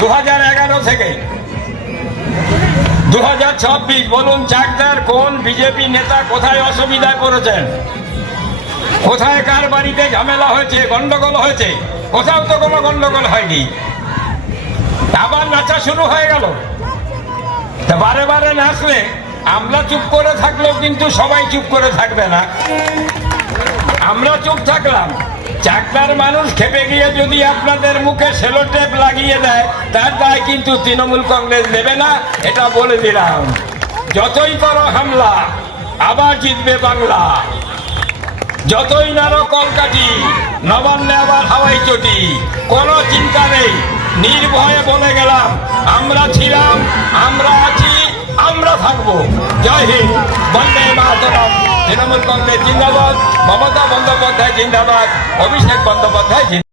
2011 থেকে 2026 বলুন চাকদার কোন বিজেপি নেতা কোথায় অসুবিধায় পড়েছেন? কোথায় কার বাড়িতে ঝামেলা হয়েছে, গন্ডগোল হয়েছে? কোথাও তো কোনো গন্ডগোল হয়নি। আবার নাচা শুরু হয়ে গেল। বারে বারে নাচলে আমরা চুপ করে থাকলেও কিন্তু সবাই চুপ করে থাকবে না। আমরা চুপ থাকলাম, চাকদার মানুষ খেপে গিয়ে যদি আপনাদের মুখে সেলো টেপ লাগিয়ে দেয় তার দায় কিন্তু তৃণমূল কংগ্রেস নেবে না, এটা বলে দিলাম। যতই করো হামলা আবার জিতবে বাংলা, যতই নারো কলকাঠি নবান্নে আবার হাওয়াই চটি। কোনো চিন্তা নেই, নির্ভয়ে বলে গেলাম আমরা ছিলাম, আমরা আছি, আমরা থাকবো। জয় হিন্দ, বন্দে মাতরম। তৃণমূল কংগ্রেস জিন্দাবাদ, মমতা বন্দ্যোপাধ্যায় জিন্দাবাদ, অভিষেক বন্দ্যোপাধ্যায় জিন্দাবাদ।